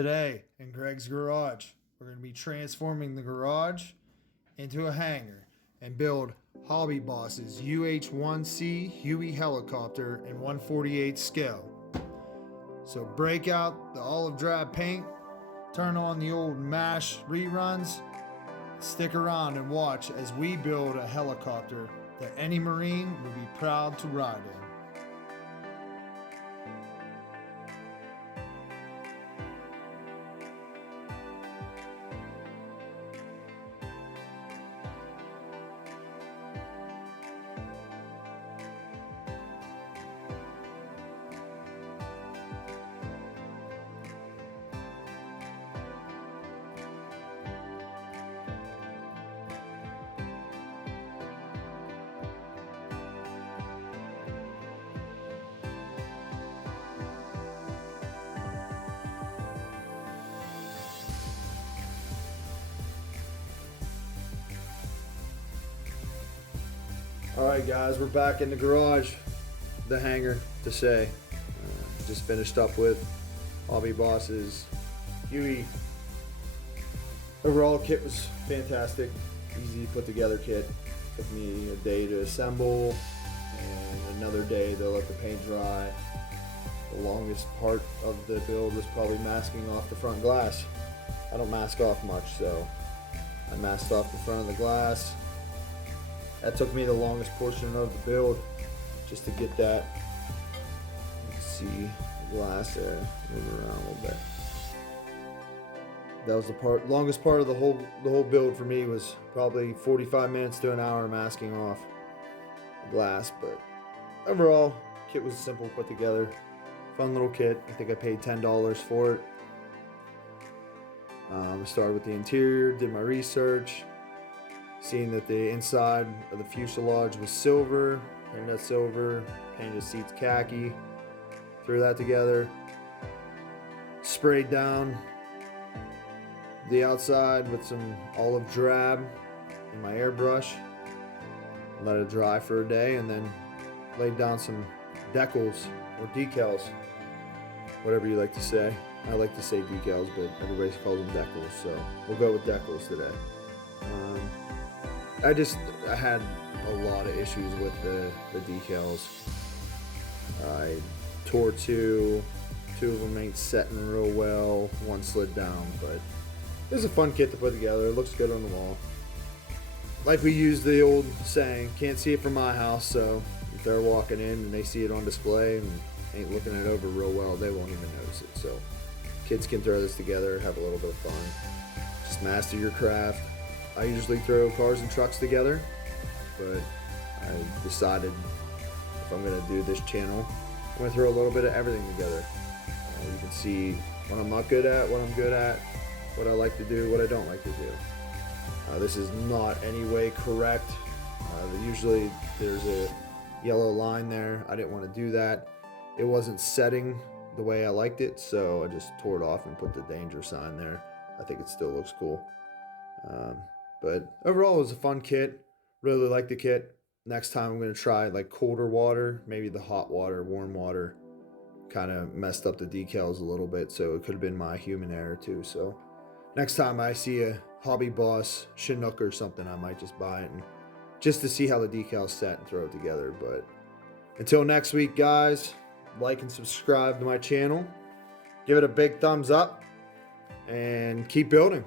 Today in Greg's garage, we're going to be transforming the garage into a hangar and build Hobby Boss's UH-1C Huey helicopter in 1/48 scale. So break out the olive drab paint, turn on the old MASH reruns, stick around and watch as we build a helicopter that any Marine would be proud to ride in. Alright guys, we're back in the garage, the hangar to say. Just finished up with Hobby Boss's Huey. Overall kit was fantastic, easy to put together kit. Took me a day to assemble and another day to let the paint dry. The longest part of the build was probably masking off the front glass. I don't mask off much, so I masked off the front of the glass. That took me the longest portion of the build, just to get that. You can see the glass there, moving around a little bit. That was the longest part of the whole build for me, was probably 45 minutes to an hour masking off the glass. But overall, kit was simple, put together, fun little kit. I think I paid $10 for it. I started with the interior, did my research. Seeing that the inside of the fuselage was silver, painted that silver, painted the seats khaki, threw that together, sprayed down the outside with some olive drab in my airbrush, let it dry for a day, and then laid down some decals or decals, whatever you like to say. I like to say decals, but everybody calls them decals, so we'll go with decals today. I had a lot of issues with the decals. I tore two of them ain't setting real well, one slid down, but it was a fun kit to put together. It looks good on the wall. Like we use the old saying, can't see it from my house, so if they're walking in and they see it on display and ain't looking it over real well, they won't even notice it. So kids can throw this together, have a little bit of fun. Just master your craft. I usually throw cars and trucks together, but I decided if I'm going to do this channel, I'm going to throw a little bit of everything together. You can see what I'm not good at, what I'm good at, what I like to do, what I don't like to do. This is not any way correct. Usually there's a yellow line there. I didn't want to do that. It wasn't setting the way I liked it, so I just tore it off and put the danger sign there. I think it still looks cool. But overall, it was a fun kit. Really liked the kit. Next time I'm going to try like colder water, maybe the hot water, warm water. Kind of messed up the decals a little bit, so it could have been my human error too. So next time I see a Hobby Boss Chinook or something, I might just buy it and just to see how the decals set and throw it together. But until next week, guys, like and subscribe to my channel. Give it a big thumbs up and keep building.